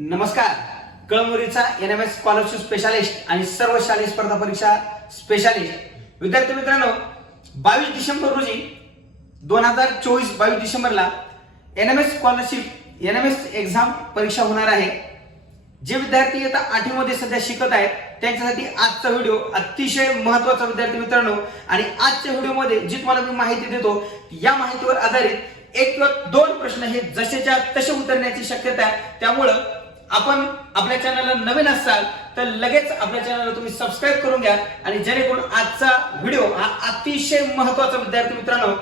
नमस्कार. कळमुरीचा NMS scholarship specialist आणि सर्व शालेय स्पर्धा परीक्षा स्पेशालिस्ट विद्यार्थी मित्रांनो, 22 डिसेंबर रोजी 22 डिसेंबरला एनएमएस स्कॉलरशिप एनएमएस एक्झाम परीक्षा होणार आहे. जे विद्यार्थी आता 8वी मध्ये सध्या शिकत आहेत त्यांच्यासाठी आजचा व्हिडिओ अतिशय महत्त्वाचा विद्यार्थी मित्रांनो. आणि आजच्या व्हिडिओमध्ये जी तुम्हाला मी माहिती देतो या माहितीवर आधारित एक किंवा दोन प्रश्न हे जसेच्या तसे उतरण्याची शक्यता आहे. त्यामुळं आपण आपल्या चॅनलला नवीन असाल तर लगेच आपल्या चॅनलला तुम्ही सबस्क्राईब करून घ्या आणि जेणेकरून आजचा व्हिडिओ हा अतिशय महत्त्वाचा विद्यार्थी मित्रांनो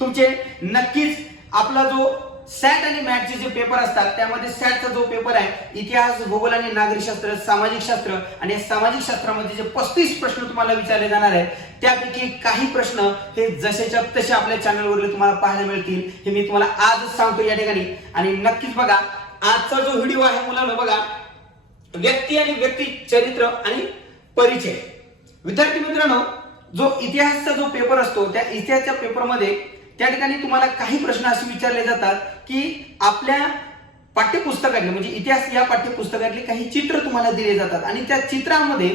तुमचे नक्कीच आपला जो सॅट आणि मॅथचे जे पेपर असतात त्यामध्ये सॅटचा जो पेपर आहे इतिहास, भूगोल आणि नागरिकशास्त्र, सामाजिक शास्त्र आणि सामाजिक शास्त्रामध्ये जे 35 प्रश्न तुम्हाला विचारले जाणार आहेत त्यापैकी काही प्रश्न हे जसेच्या तसे आपल्या चॅनलवर तुम्हाला पाहायला मिळतील हे मी तुम्हाला आजच सांगतो या ठिकाणी. आणि नक्कीच बघा आजचा जो व्हिडिओ आहे मुलांनो, बघा व्यक्ती आणि व्यक्ती चरित्र आणि परिचय. विद्यार्थी मित्रांनो, जो इतिहासचा जो पेपर असतो त्या इतिहासच्या पेपरमध्ये त्या ठिकाणी तुम्हाला काही प्रश्न असे विचारले जातात की आपल्या पाठ्यपुस्तकातले म्हणजे इतिहास या पाठ्यपुस्तकातले काही चित्र तुम्हाला दिले जातात आणि त्या चित्रामध्ये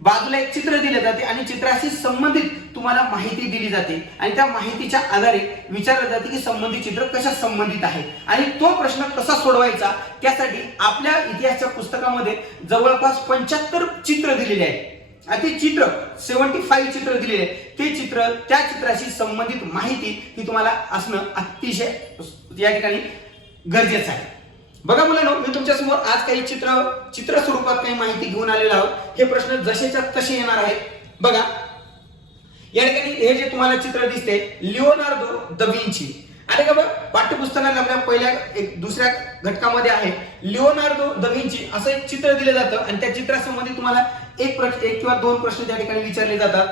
बाजूला एक चित्र दिले जाते आणि चित्राशी संबंधित तुम्हाला माहिती दिली जाते आणि त्या माहितीच्या आधारे विचारले जाते की संबंधित चित्र कशा संबंधित आहे आणि तो प्रश्न कसा सोडवायचा. त्यासाठी आपल्या इतिहासच्या पुस्तकामध्ये जवळपास 75 चित्र दिलेले आहेत. ते चित्र 75 चित्र दिलेले आहे. ते चित्र त्या चित्राशी संबंधित माहिती ही तुम्हाला असणं अतिशय या ठिकाणी गरजेचं आहे. बघा मुलांनो, मी तुमच्या समोर आज काही चित्र स्वरूपात काही माहिती घेऊन आलेलो आहोत. हे प्रश्न जसेच्या तसे येणार आहेत. बघा या ठिकाणी हे जे तुम्हाला चित्र दिसते लिओनार्दो द विंची. अरे का बघ पाठ्यपुस्तकात आपल्या पहिल्या एक दुसऱ्या घटकामध्ये आहे लिओनार्दो द विंची असं एक चित्र दिलं जातं आणि त्या चित्रासंबंधी तुम्हाला एक किंवा दोन प्रश्न त्या ठिकाणी विचारले जातात.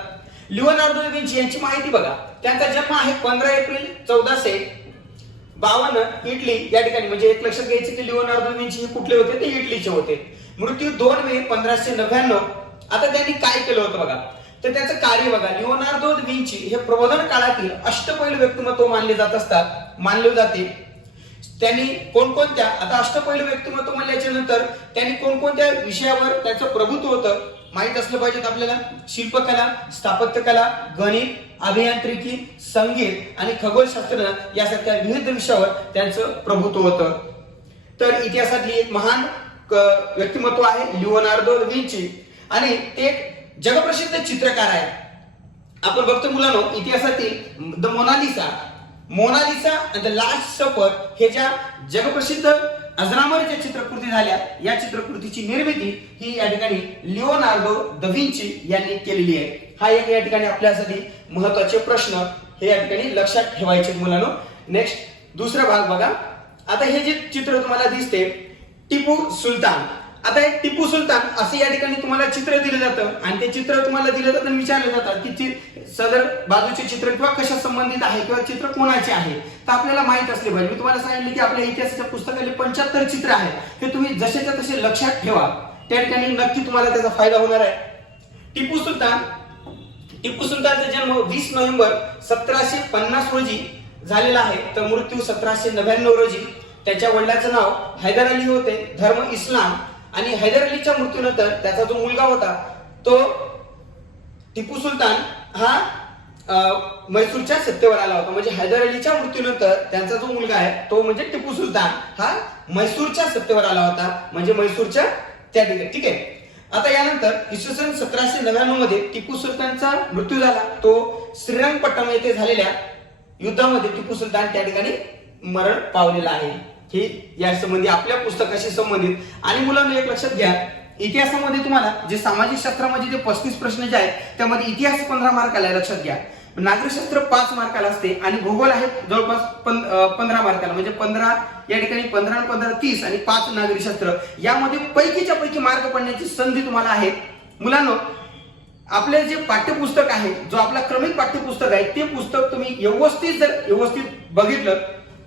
लिओनार्दो द विंची यांची माहिती बघा. त्यांचा जन्म आहे 15 एप्रिल 1452 इटली या ठिकाणी. म्हणजे एक लक्षात घ्यायचं की लिओनार्दो द विंची हे कुठले होते, ते इटलीचे होते. मृत्यू 2 मे 1599. आता त्यांनी काय केलं होतं बघा, तर त्याचं कार्य बघा. लिओनार्दो द विंची हे प्रबोधन काळातील अष्टपैलू व्यक्तिमत्व मानले जाते. त्यांनी कोणकोणत्या आता अष्टपैलू व्यक्तिमत्व म्हणल्याच्या नंतर त्यांनी कोणकोणत्या विषयावर त्याचं प्रभुत्व होतं माहित असलं पाहिजे आपल्याला. शिल्पकला, स्थापत्यकला, गणित, अभियांत्रिकी, संगीत आणि खगोलशास्त्र यासारख्या विविध विषयावर त्यांचं प्रभुत्व होतं. तर इतिहासातली एक महान व्यक्तिमत्व आहे लिओनार्दो द विंची आणि ते एक जगप्रसिद्ध चित्रकार आहे. आपण बघतो मुलांनो इतिहासातील द मोनालिसा आणि द लास्ट सपर हे ज्या जगप्रसिद्ध अजरामर ज्या चित्रकृती झाल्या या चित्रकृतीची निर्मिती ही या ठिकाणी लिओनार्दो द विंची यांनी केलेली आहे. हा एक या ठिकाणी आपल्यासाठी महत्त्वाचे प्रश्न हे या ठिकाणी लक्षात ठेवायचे मुलांनो. नेक्स्ट दुसरा भाग बघा. आता हे जे चित्र तुम्हाला दिसते टिपू सुलतान. आता एक टिपू सुलतान असे या ठिकाणी तुम्हाला चित्र दिलं जातं आणि ते चित्र तुम्हाला दिलं जातं आणि विचारले जातात की सदर बाजूचे चित्र किंवा कशा संबंधित आहे किंवा चित्र कोणाचे आहे. तर आपल्याला माहित असले पाहिजे. मी तुम्हाला सांगितले की आपल्या इतिहासाच्या पुस्तकातले 75 चित्र आहेत हे तुम्ही जसेच्या तसे लक्षात ठेवा. त्या ठिकाणी नक्की तुम्हाला त्याचा फायदा होणार आहे. टिपू सुलतानचा जन्म 20 नोव्हेंबर 1750 रोजी झालेला आहे तर मृत्यू 1799 रोजी. त्याच्या वडिलांचं नाव हैदर अली होते, धर्म इस्लाम. आणि हैदर अलीच्या मृत्यूनंतर त्याचा जो मुलगा होता तो टिपू सुलतान हा मैसूरच्या सत्तेवर आला होता. म्हणजे हैदर अलीच्या मृत्यूनंतर त्यांचा जो मुलगा आहे तो म्हणजे टिपू सुलतान हा मैसूरच्या सत्तेवर आला होता. म्हणजे मैसूरच्या त्या ठिकाणी. ठीक आहे. आता यानंतर इसवी सन 1799 मध्ये टिपू सुलतानचा मृत्यू झाला. तो श्रीरंगपट्टम येथे झालेल्या युद्धामध्ये टिपू सुलतान त्या ठिकाणी मरण पावलेला आहे. हे या संबंधी आपल्या पुस्तकाशी संबंधित. आणि मुलांना एक लक्षात घ्या इतिहासामध्ये तुम्हाला जे सामाजिक शास्त्रामध्ये जे 35 प्रश्न जे आहेत त्यामध्ये इतिहास 15 मार्काला लक्षात घ्या, नागरिकशास्त्र 5 मार्काला असते आणि भूगोल आहे जवळपास 15 मार्काला. म्हणजे 15 या ठिकाणी 15 आणि 15 30 आणि 5 नागरिकशास्त्र. यामध्ये पैकीच्या पैकी मार्क पडण्याची संधी तुम्हाला आहे. मुलांनो आपले जे पाठ्यपुस्तक आहे जो आपला क्रमिक पाठ्यपुस्तक आहे ते पुस्तक तुम्ही व्यवस्थित बघितलं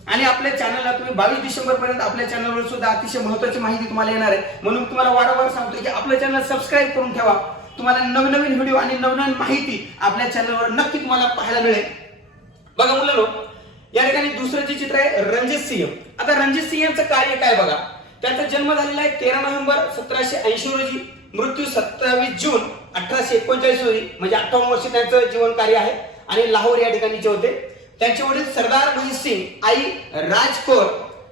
आणि आपल्या चॅनलला तुम्ही 22 डिसेंबर पर्यंत आपल्या चॅनलवर सुद्धा अतिशय महत्त्वाची माहिती तुम्हाला येणार आहे. म्हणून तुम्हाला वारंवार सांगतो की आपल्या चॅनल सबस्क्राईब करून ठेवा. तुम्हाला नवीन व्हिडिओ आणि नवीन माहिती आपल्या चॅनलवर नक्की तुम्हाला पाहायला मिळेल. बघा मुलांनो या ठिकाणी दुसरं जे चित्र आहे रणजित सिंह. आता रणजित सिंह यांचं कार्य काय बघा. त्यांचा जन्म झालेला आहे 13 नोव्हेंबर 1780 रोजी, मृत्यू 27 जून 1839 रोजी, म्हणजे 58 वर्ष त्यांचं जीवन कार्य आहे आणि लाहोर या ठिकाणीचे होते. त्यांचे वडील सरदार भगत सिंग, आई राजकौर,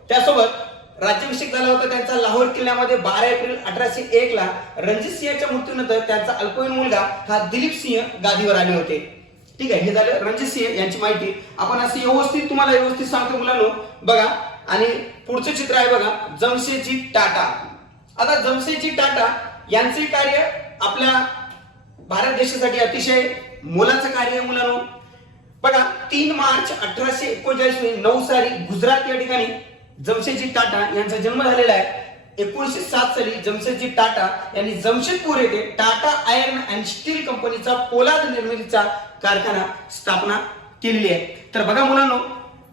त्यासोबत राज्याभिषेक झाला होता त्यांचा लाहोर किल्ल्यामध्ये 12 एप्रिल 1801 ला. रणजित सिंहच्या मृत्यूनंतर त्यांचा अल्पवयीन मुलगा हा दिलीप सिंह गादीवर आले होते. ठीक आहे, हे झालं रणजित सिंह यांची माहिती. आपण असं तुम्हाला व्यवस्थित सांगतो मुलांनो, बघा. आणि पुढचं चित्र आहे बघा, जमशेदजी टाटा. आता जमशेदजी टाटा यांचे कार्य आपल्या भारत देशासाठी अतिशय मोलाचं कार्य आहे मुलांनो. बघा, 3 मार्च 1839 रोजी नवसारी गुजरात या ठिकाणी जमशेदजी टाटा यांचा जन्म झालेला आहे. 1907 साली जमशेदजी टाटा यांनी जमशेदपूर येथे टाटा आयर्न अँड स्टील कंपनीचा पोलाद निर्मितीचा कारखाना स्थापना केलेली आहे. तर बघा मुलांनो,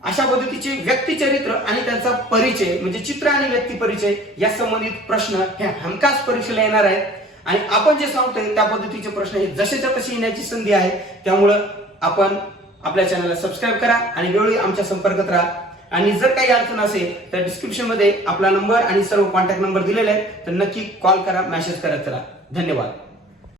अशा पद्धतीचे व्यक्तिचरित्र आणि त्यांचा परिचय म्हणजे चित्र आणि व्यक्ती परिचय या संबंधित प्रश्न हे हमखास परीक्षेला येणार आहेत. आणि आपण जे सांगतोय त्या पद्धतीचे प्रश्न हे जसेच्या तसे येण्याची संधी आहे. त्यामुळं आपण आपल्या चॅनलला सबस्क्राईब करा आणि वेळोवेळी आमच्या संपर्कात राहा. आणि जर काही अडचण असेल तर डिस्क्रिप्शन मध्ये आपला नंबर आणि सर्व कॉन्टॅक्ट नंबर दिलेले आहेत, तर नक्की कॉल करा, मेसेज करत चला. धन्यवाद.